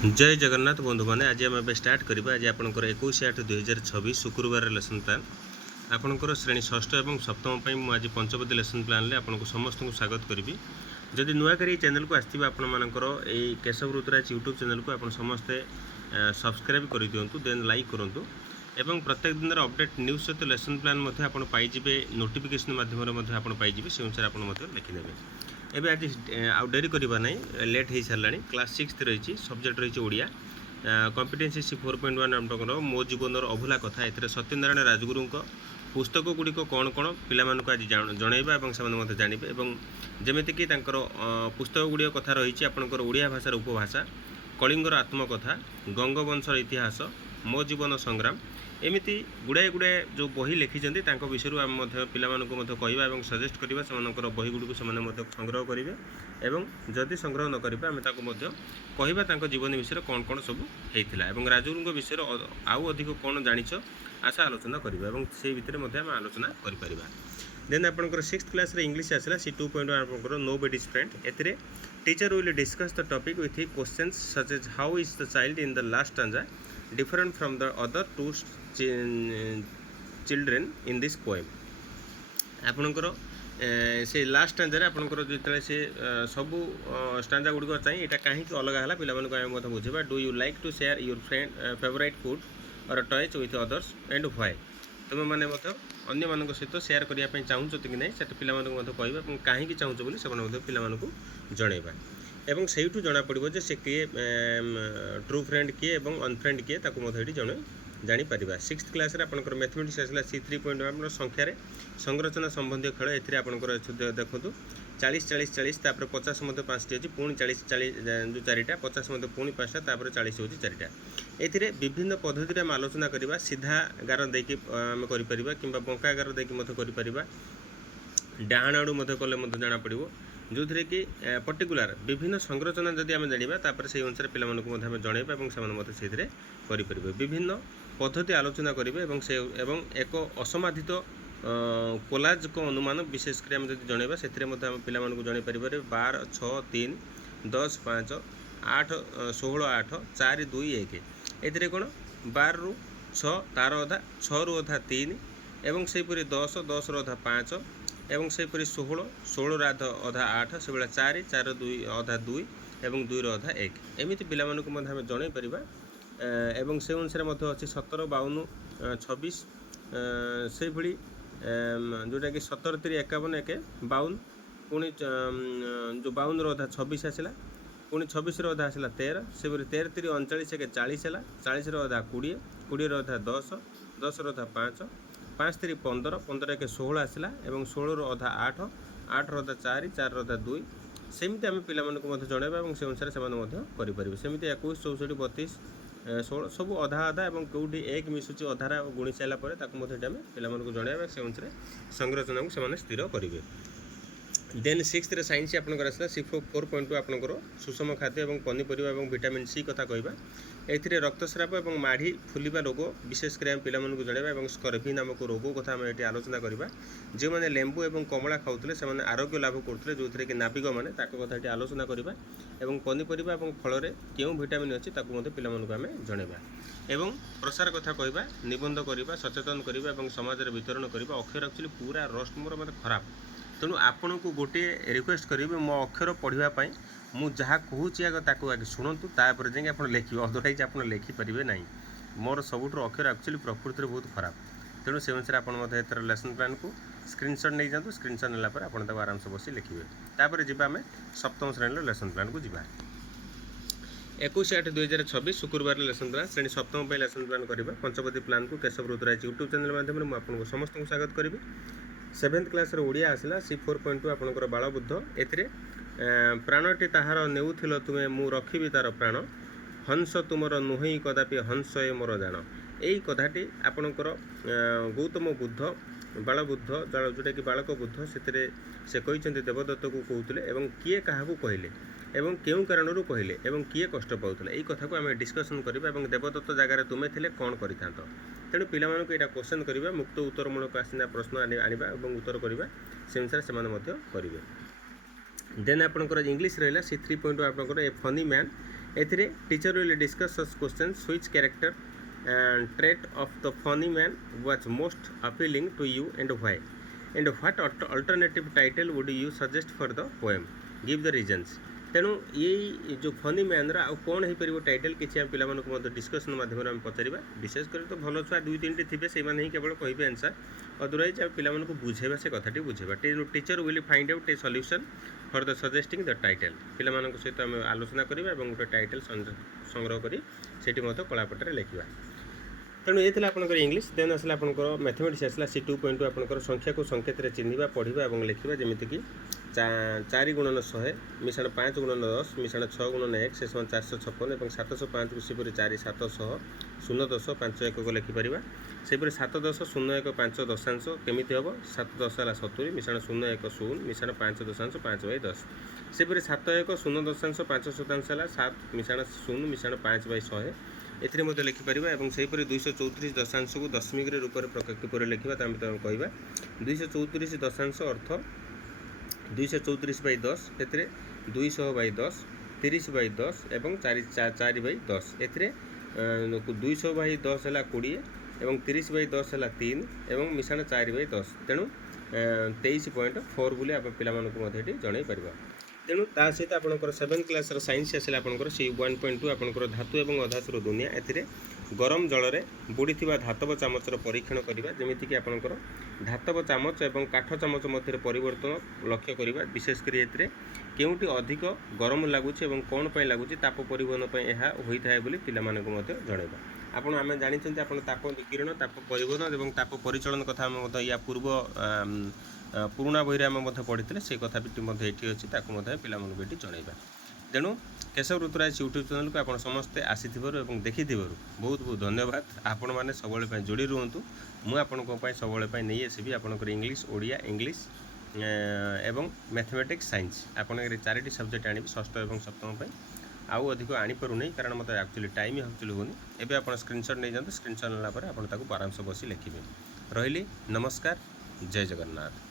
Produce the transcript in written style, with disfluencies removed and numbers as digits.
जय जगन्नाथ बंधु मैंने आज आम स्टार्ट करवा आज आपंकर 21/8/2026 शुक्रवार लेसन प्लान आपंकर श्रेणी षष्ठ और सप्तम आज पंचवती लेसन प्लान में आपको समस्त को स्वागत करी जदि नुआक चैनल को आसो आपर केशव ऋतुराज यूट्यूब चैनल को आप समस्ते सब्सक्राइब कर दिंतु देन लाइक करूँ एवं प्रत्येक दिन अपडेट न्यूज सहित लेसन प्लान पाइबे नोटिफिकेशन माध्यम पाइबे से अनुसार आप लिखिदे एबे आज आउ डेरी करवा ना लेट हो सारा क्लास 6 रही सब्जेक्ट रही ओडिया कॉम्पिटेंसी 4.1 आपंकर मो जीवन अभूला कथा ए सत्यनारायण राजगुरु पुस्तक गुड़िक कौन कौन पाला आज जनइबा से जानवे जमीक पुस्तक गुड़िक कथा रही आपंकर ओडिया भाषार उपभाषा कलिंगर आत्मकथा गंगवंशर इतिहास मो जीवन संग्राम एमती गुड़ाए गुड़ाए जो बही लिखिं विषय आम पाला कहवा सजेस्ट करवा से बही गुड़ी से संग्रह करेंगे एवं जदि संग्रह न करेंगे आम कहवा जीवन विषय कौन कौन सब होता है राजगुरु विषय आउ अधिक कौन जाच आशा आलोचना करवा से भितर आम आलोचना कर देन आपंकर 6th क्लास इंग्लिश आसला सी 2.1 आपंकर नो बडीज फ्रेंड एथिरे teacher will discuss the topic with questions such as how is the child in the last stanza different from the other two children in this poem आपणकर से last stanza आपणकर जो से सब stanza गुड़िक चाहिए यहाँ कहीं अलग है पाला बुझा do you like to share your friend favourite food और toys with others and why तुम मैंने अन्य मान सहित सेयार करने चाहूँ कि नहीं से पाला कहीं चाहूँ बोली से पाला जनइबा एवं से जना पड़ो जे से किए ट्रू फ्रेंड किए और अनफ्रेंड किए ये जन जापर 6th क्लास आपंकर मैथमेटिक्स आसला सी 3.1 संख्यार संरचना संबंधी खेल ए आपंकर देखो 40-40-40 तापर 50 5टी अच्छी पुणी 40-40 जो 4टा 50 पुणी 5टा तापर 40 होची 4टा ए विभिन्न पद्धति आम आलोचना करवा सीधा गार देकी आम कर कि बंका गार देकी डाण आड़ू कले जना पड़ो जो थे कि पर्टिकुलर विभिन्न संरचना जदि आम जाना से अनुसार पाला जनइबा से करें विभिन्न पद्धति आलोचना करेंगे एवं एक असमाधित कोलाज को अनुमान विशेषकर आम जब जनइबा से पाला जन पारे 12 6 3 10 5 8 16 8 4 2 1 ए कौन 12 ରୁ 6 तार अधा 6 ରୁ अधा 3 एवं सेपरी 10 10 ରୁ अधा 5 एवं सेपरी 16 16 ରୁ अधा 8 से भाया 4 4 2 अधा 2 एवं 2 ରୁ अधा 1 एमती पाला जन पार एवं से अनुसार अच्छी 17 52 26 से भली जोटा कि 17 3 51 1 52 पुणी जो 52 ରୁ अधा 26 आसला पुणी 26 ରୁ अधा आसला 13 से 13 3 39 1 40 है 40 ରୁ अधा 20 20 ରୁ अधा 10 10 ରୁ अधा 5 5 3 15 15 1 16 आसला एवं 16 ରୁ अधा 8 8 ରୁ अधा 4 4 ରୁ अधा 2 सेमती आम पाला जनइबा से अनुसार से करेंगे सेमती 21 64 32 16 सब अधा अधा और कौटी एक मिसुची अधार गुणी सारापर पाला जनइबा से अनुसार संरचना को से स्थिर करेंगे देन 6th साइंस आपंकर आसला सी 4.2 आपंकर सुषम खाद्य और पनीपरिया और विटामिन सी कथा कहवा ए रक्तस्राव और माढ़ी फुलवा रोग विशेषकर आम पाला जनइबा और स्कर्वी नामक रोग कथा आम ये आलोचना करवा जो मैंने लेंबू और कमला खाऊले से आरोग्य लाभ करते जो थे कि नाविक मैंने कथा ये आलोचना करवा और पनीपरिया और फल क्यों विटामिन अच्छी पाला आम जनइबा एवं प्रसार कथा कहवा निबंध करवा सचेतन करवा और समाज में वितरण करवा अक्षर एक्चुअली पूरा रस्ट मोर मतलब खराब तेणु आपण को गोटे रिक्वेस्ट करी मो अक्षर पढ़ापी मुझे जहाँ कहूँ आगे शुणु तापर जाए आप लिखे अदरवाइज आप लिखिपारे ना मोर सबुठ अक्षर एक्चुअली प्रकृति बहुत खराब तेणु से अनुसार आप लेसन प्लान को स्क्रीनशॉट नहीं जातु स्क्रीनशॉट नाला आप आराम से बस लिखे तापर जी आम सप्तम श्रेणी लेसन प्लान को जा 21/8/2026 शुक्रवार लेसन प्लान श्रेणी सप्तम लेसन प्लान करवा पंचवती प्लान को केशव ऋतुराज यूट्यूब चैनल माध्यम आपको समस्त को स्वागत करी 7th क्लास ओडिया आसला सी 4.2 आपंकर बालबुद्ध ए प्राणटी ताहार नेउथिल तुमे मु रखिबी तार प्राण हंस तुमर नुहई कदापि हंस ए मोर जान यही कथाटी आपणकर गौतम बुद्ध बालबुद्ध जोटा कि बालक बुद्ध से कहते देवदत्त को कहते एवं किए क्या कहले एवं क्यों कारण कहले एवं किए कष्ट पाउले यही कथा को आम डिस्कसन करवा देवदत्त जगार तुमे थिले कौन करिथा तेणु पिला यहाँ क्वेश्चन करवा मुक्त उत्तरमूलक आसना प्रश्न आनिबा और उत्तर करवा से अनुसार से करेंगे देन आपंकर इंग्लिश रहा सी 3.2 आपंकर ए फनी मैन एथिरे teacher will discuss such question which character and trait of the funny man was most appealing to you and why, and what alternative title would you suggest for the poem, give the reasons। तेणु ये जो funny man रा कौन हो पार title किसी आम पे discussion माध्यम आम पचार विशेषकर तो भल छुआ 2-3 थे से ही केवल कहे आंसर अदरवाइज आम पे बुझेबा से कथाटी बुझेबा teacher will find out a solution for the suggesting the title पिला सहित आम आलोचना करवा और गोटे टाइटल संग्रह कर कलापटरे लिखा। तेणु ये आपंकर इंग्लीश देन आसला आपंकर मैथमेटिक्स आसला सी 2.2 आपंकर संख्या को संकेत चिन्हवा पढ़ा और लिखा जमीक 4 गुणन 100 मिशाण 5 गुणन 10 मिशाण 6 गुणन 1 से 456 और 705 को सीपरी 4 700 0.10 5 1 को लिखिपर सेपरी 7.10 0.1 5 दशांश केमी हम 7.10 है 70 मिशाण 0.1 0 मिशाण 5.5/10 सेपरी 7.1 0.5% है 7 मिशाण 0 मिशाण 5/100 एथिरे मध्य लिखिपर और सेहीपरि 234 दशांश को दशमिक रूप में प्रकृति पर लिखा कहवा 234 दशांश अर्थ 234/10 एथिरे 200/10 30/10 और 4/10 एथिरे 200/10 है 20 और 30/10 है 3 और मिशाण 4/10 तेणु 23.4 बोली आप पे जन पार। तेणु ता सहित आपंकर 7th क्लास साइंस आसला आपंकर सी 1.2 आपंकर धातु और अधातुर दुनिया एथिरे गरम जल में बुड़ी धातव चामचर परीक्षण करवा जमीक आपंकर धातव चामच और काठ चामच मध्य परिवर्तन लक्ष्य करवा विशेषकर ये केउटी अधिक गरम लगुच और कौन पर लगुच ताप परिवहन यह होता है बोली पिलामानकु जनइबा। आपन आम जानी आप ताप विकिरण ताप परिवहन और ताप परिचालन कथा या पूर्व पुराणा बही आम पढ़ी से कथा भी ये अच्छी पे जनइबा। तेणु केशव ऋतुराज यूट्यूब चैनल को आप समस्ते आसी देखी बहुत बहुत धन्यवाद। आपण मैंने सब जोड़ी रुहतु मुझे सब नहीं आसबि आपंकर इंग्लीश ओडिया इंग्लीश एवं मैथमेटिक्स साइंस आपंकर 4टी सब्जेक्ट आनी 6th और 7th आउ अधिक आनीपार नहीं कारण मतलब एक्चुअली टाइम एक्चुअली होनी एवं आप स्क्रीनशॉट नहीं जाते स्क्रीनशॉट नाला आप आराम से बसी लिखे। रही नमस्कार जय जगन्नाथ।